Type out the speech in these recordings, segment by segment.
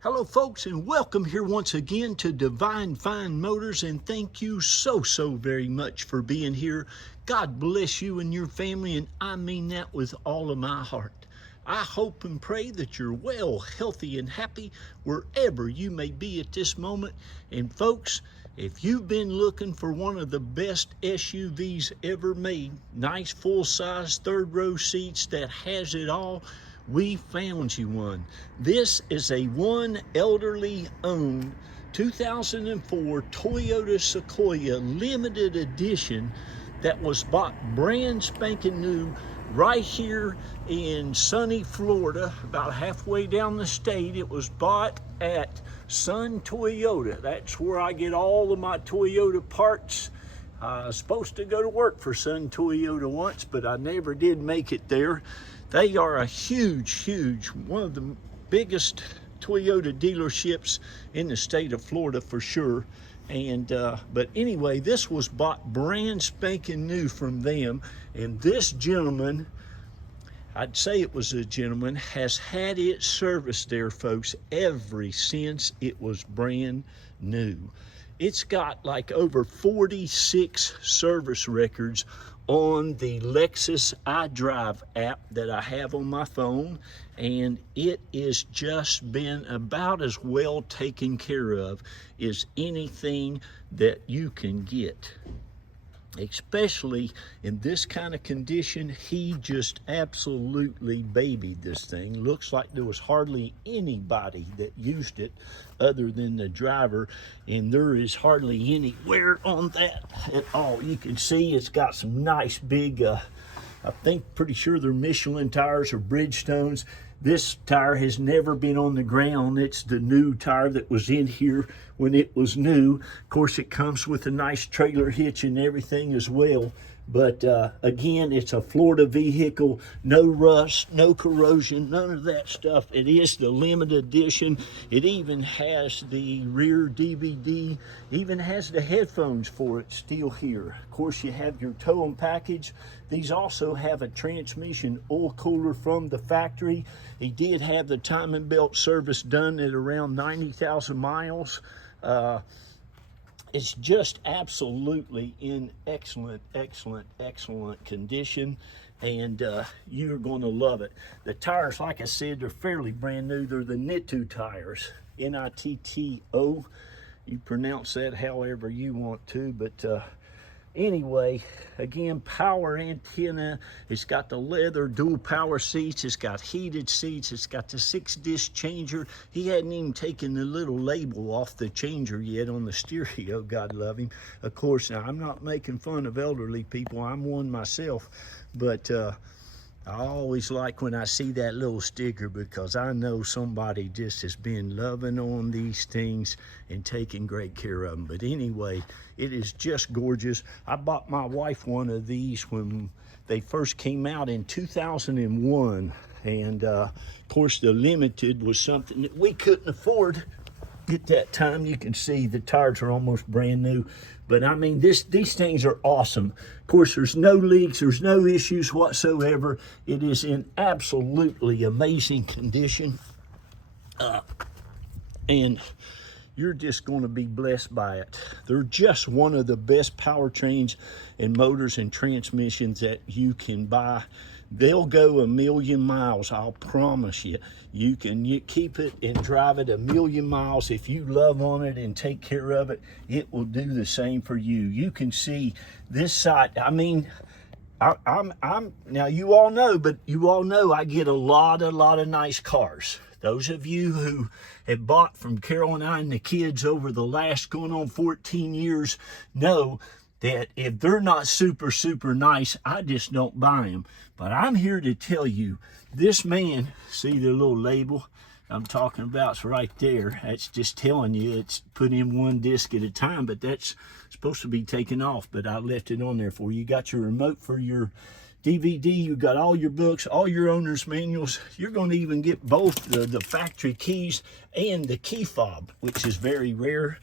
Hello folks, and welcome here once again to Divine Fine Motors, and thank you so very much for being here. God bless you and your family, and I mean that with all of my heart. I hope and pray that you're well, healthy, and happy wherever you may be at this moment. And folks, if you've been looking for one of the best SUVs ever made, nice full-size third row seats that has it all, we found you one. This is a one elderly owned 2004 Toyota Sequoia limited edition that was bought brand spanking new right here in sunny Florida, about halfway down the state. It was bought at Sun Toyota. That's where I get all of my Toyota parts. I was supposed to go to work for Sun Toyota once, but I never did make it there. They are a huge, one of the biggest Toyota dealerships in the state of Florida for sure. And but anyway, this was bought brand spanking new from them, and this gentleman, I'd say it was a gentleman, has had it serviced there, folks, ever since it was brand new. It's got like over 46 service records on the Lexus iDrive app that I have on my phone, and it is just been about as well taken care of as anything that you can get. Especially in this kind of condition, he just absolutely babied this thing. Looks like there was hardly anybody that used it other than the driver, and there is hardly any wear on that at all. You can see it's got some nice big, I think pretty sure they're Michelin tires or Bridgestones. This tire has never been on the ground. It's the new tire that was in here when it was new. Of course, it comes with a nice trailer hitch and everything as well. But again, it's a Florida vehicle, no rust, no corrosion, none of that stuff. It is the limited edition. It even has the rear DVD, even has the headphones for it still here. Of course, you have your towing package. These also have a transmission oil cooler from the factory. He did have the timing belt service done at around 90,000 miles. It's just absolutely in excellent condition, and you're going to love it. The tires, like I said, they're fairly brand new. They're the Nitto tires, N-I-T-T-O. You pronounce that however you want to, but anyway, again, power antenna. It's got the leather dual power seats. It's got heated seats. It's got the 6-disc changer. He hadn't even taken the little label off the changer yet on the stereo, God love him. Of course, now I'm not making fun of elderly people. I'm one myself, but I always like when I see that little sticker, because I know somebody just has been loving on these things and taking great care of them. But anyway, it is just gorgeous. I bought my wife one of these when they first came out in 2001. And of course, the limited was something that we couldn't afford at that time. You can see the tires are almost brand new, but I mean, these things are awesome. Of course, there's no leaks, there's no issues whatsoever. It is in absolutely amazing condition, and you're just going to be blessed by it. They're just one of the best powertrains and motors and transmissions that you can buy. They'll go 1,000,000 miles, I'll promise you. You can keep it and drive it 1,000,000 miles. If you love on it and take care of it, it will do the same for you. You can see this side. I mean, I'm now, you all know I get a lot of nice cars. Those of you who have bought from Caroline and the kids over the last going on 14 years know that if they're not super nice, I just don't buy them. But I'm here to tell you, this man, see the little label I'm talking about's right there. That's just telling you it's put in one disc at a time, but that's supposed to be taken off, but I left it on there for you. You got your remote for your DVD, you got all your books, all your owner's manuals. You're going to even get both the factory keys and the key fob, which is very rare.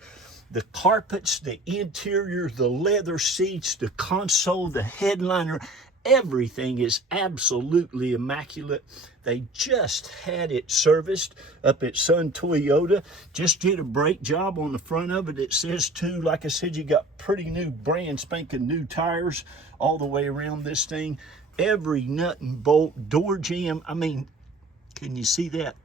The carpets, the interior, the leather seats, the console, the headliner, Everything is absolutely immaculate. They just had it serviced up at Sun Toyota. Just did a brake job on the front of it. It says too, like I said, you got pretty new, brand spanking new tires all the way around this thing. Every nut and bolt, door jamb. I mean, can you see that?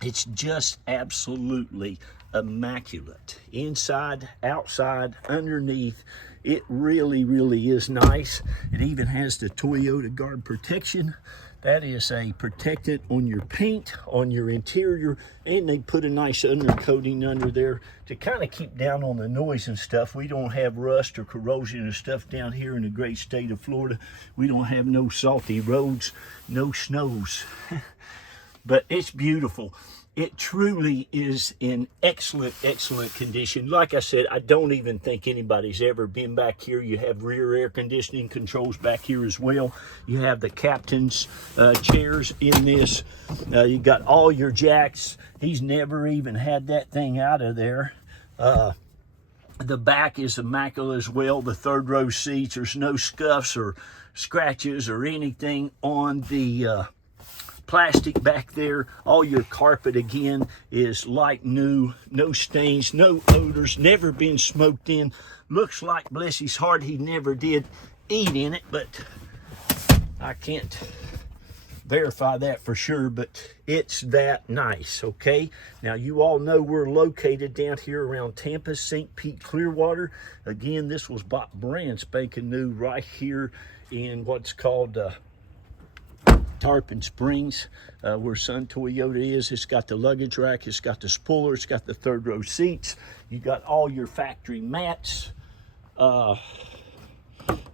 It's just absolutely immaculate. Inside, outside, underneath. It really, really is nice. It even has the Toyota Guard protection. That is a protectant on your paint, on your interior, and they put a nice undercoating under there to kind of keep down on the noise and stuff. We don't have rust or corrosion and stuff down here in the great state of Florida. We don't have no salty roads, no snows. But it's beautiful. It truly is in excellent, excellent condition. Like I said, I don't even think anybody's ever been back here. You have rear air conditioning controls back here as well. You have the captain's chairs in this. You got all your jacks. He's never even had that thing out of there. The back is immaculate as well. The third row seats, there's no scuffs or scratches or anything on the plastic back there. All your carpet again is like new, no stains, no odors, never been smoked in. Looks like, bless his heart, he never did eat in it, but I can't verify that for sure, but it's that nice. Okay, now you all know we're located down here around Tampa, St. Pete, Clearwater. Again, this was bought brand spanking new right here in what's called Tarpon Springs, where Sun Toyota is. It's got the luggage rack, it's got the spoiler, it's got the third row seats, you got all your factory mats. I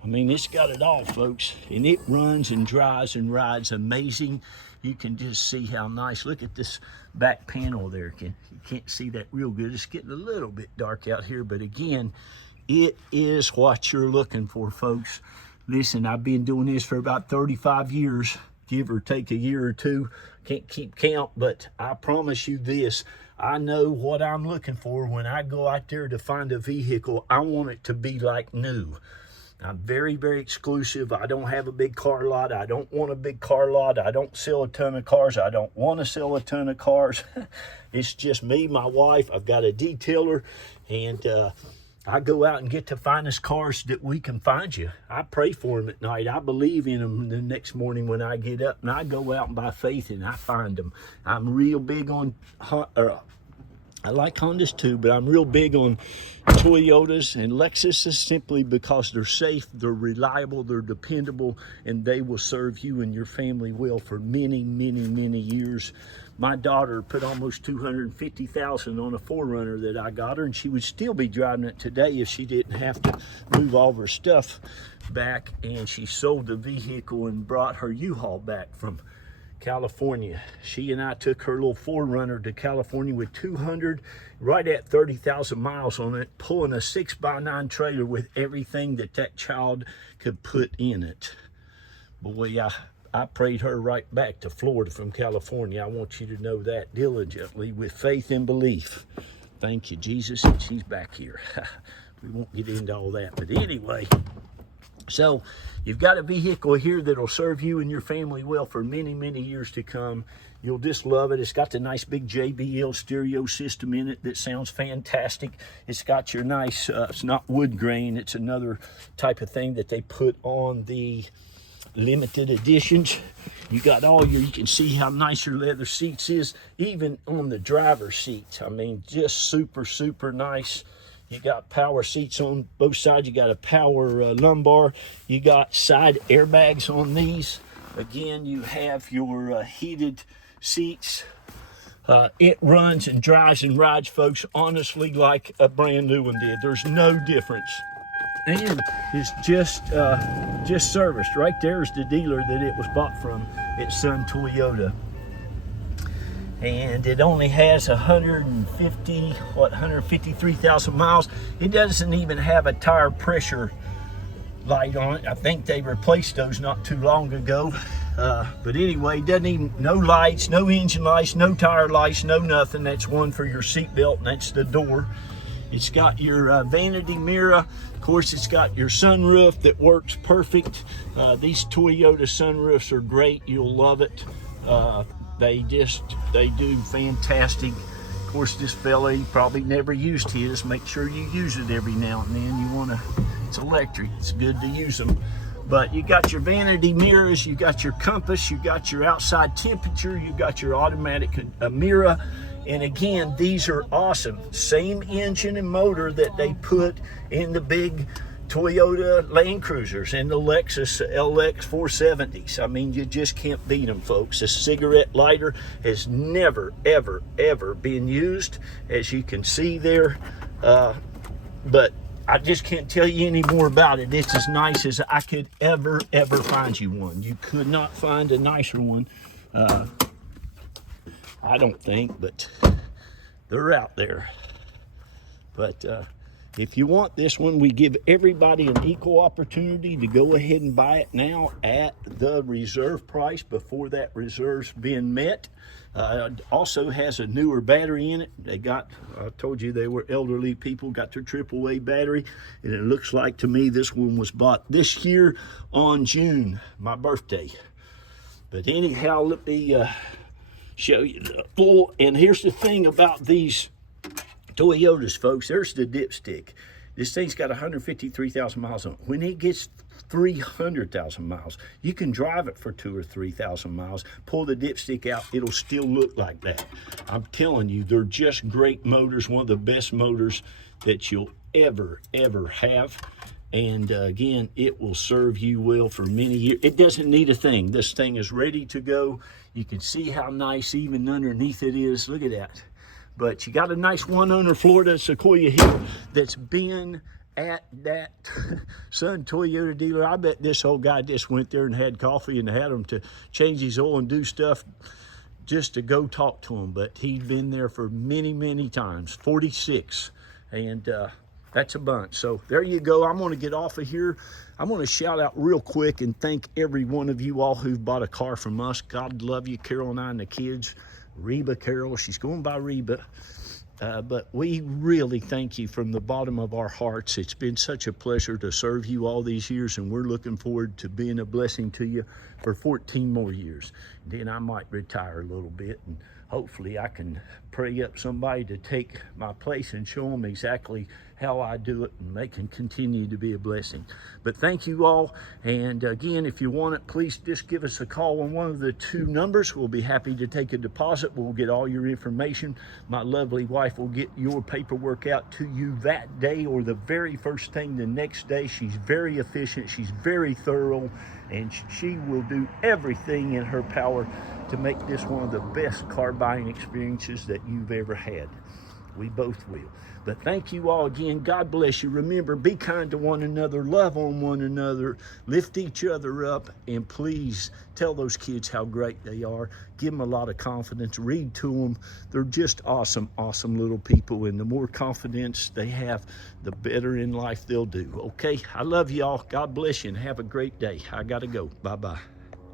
mean, it's got it all, folks, and it runs and drives and rides amazing. You can just see how nice. Look at this back panel there. You can't see that real good. It's getting a little bit dark out here, but again, it is what you're looking for, folks. Listen, I've been doing this for about 35 years. Give or take a year or two, can't keep count, but I promise you this, I know what I'm looking for when I go out there to find a vehicle. I want it to be like new. I'm very, very exclusive. I don't have a big car lot. I don't want a big car lot. I don't sell a ton of cars. I don't want to sell a ton of cars. It's just me, my wife. I've got a detailer, and I go out and get the finest cars that we can find you. I pray for them at night. I believe in them the next morning when I get up, and I go out and by faith and I find them. I'm real big on, I like Hondas too, but I'm real big on Toyotas and Lexuses simply because they're safe, they're reliable, they're dependable, and they will serve you and your family well for many, many, many years. My daughter put almost $250,000 on a 4Runner that I got her, and she would still be driving it today if she didn't have to move all of her stuff back. And she sold the vehicle and brought her U-Haul back from California. She and I took her little 4Runner to California with 200, right at 30,000 miles on it, pulling a 6x9 trailer with everything that that child could put in it. Boy, I prayed her right back to Florida from California. I want you to know that diligently with faith and belief. Thank you, Jesus, and she's back here. We won't get into all that, but anyway. So you've got a vehicle here that'll serve you and your family well for many, many years to come. You'll just love it. It's got the nice big JBL stereo system in it that sounds fantastic. It's got your nice, it's not wood grain. It's another type of thing that they put on the limited editions. You got all your, you can see how nice your leather seats is, even on the driver's seats. I mean, just super, super nice. You got power seats on both sides. You got a power lumbar. You got side airbags on these. Again, you have your heated seats. It runs and drives and rides, folks, honestly like a brand new one did. There's no difference. And it's just serviced. Right there is the dealer that it was bought from at Sun Toyota. And it only has 153,000 miles. It doesn't even have a tire pressure light on it. I think they replaced those not too long ago. But anyway, doesn't even, no lights, no engine lights, no tire lights, no nothing. That's one for your seat belt, and that's the door. It's got your vanity mirror. Of course, it's got your sunroof that works perfect. These Toyota sunroofs are great. You'll love it. They do fantastic. Of course, this fella, he probably never used his. Make sure you use it every now and then. It's electric. It's good to use them. But you got your vanity mirrors, you got your compass, you got your outside temperature, you got your automatic mirror. And again, these are awesome. Same engine and motor that they put in the big Toyota Land Cruisers and the Lexus LX 470s. I mean, you just can't beat them, folks. This cigarette lighter has never, ever, ever been used, as you can see there. But I just can't tell you any more about it. It's as nice as I could ever find you one. You could not find a nicer one, I don't think, but they're out there. But if you want this one, we give everybody an equal opportunity to go ahead and buy it now at the reserve price before that reserve's been met. Also has a newer battery in it. I told you they were elderly people, got their AAA battery, and it looks like to me this one was bought this year on June, my birthday. But anyhow, let me show you the full. And here's the thing about these Toyotas, folks. There's the dipstick. This thing's got 153,000 miles on it. When it gets 300,000 miles, you can drive it for 2,000 or 3,000 miles. Pull the dipstick out, it'll still look like that. I'm telling you, they're just great motors. One of the best motors that you'll ever have. And again, it will serve you well for many years. It doesn't need a thing. This thing is ready to go. You can see how nice even underneath it is. Look at that. But you got a nice one-owner Florida Sequoia here that's been at that Sun Toyota dealer. I bet this old guy just went there and had coffee and had him to change his oil and do stuff just to go talk to him. But he'd been there for many times, 46. And that's a bunch. So there you go. I'm going to get off of here. I'm going to shout out real quick and thank every one of you all who've bought a car from us. God love you, Carol and I and the kids. Reba Carol, she's going by Reba. But we really thank you from the bottom of our hearts. It's been such a pleasure to serve you all these years, and we're looking forward to being a blessing to you for 14 more years. Then I might retire a little bit, and hopefully I can pray up somebody to take my place and show them exactly how I do it, and they can continue to be a blessing. But thank you all, and again, if you want it, please just give us a call on one of the two numbers. We'll be happy to take a deposit. We'll get all your information. My lovely wife will get your paperwork out to you that day or the very first thing the next day. She's very efficient, she's very thorough, and she will do everything in her power to make this one of the best car buying experiences that you've ever had. We both will. But thank you all again. God bless you. Remember, be kind to one another, love on one another, lift each other up, and please tell those kids how great they are. Give them a lot of confidence. Read to them. They're just awesome little people, and the more confidence they have, the better in life they'll do. Okay? I love y'all. God bless you, and have a great day. I got to go. Bye-bye.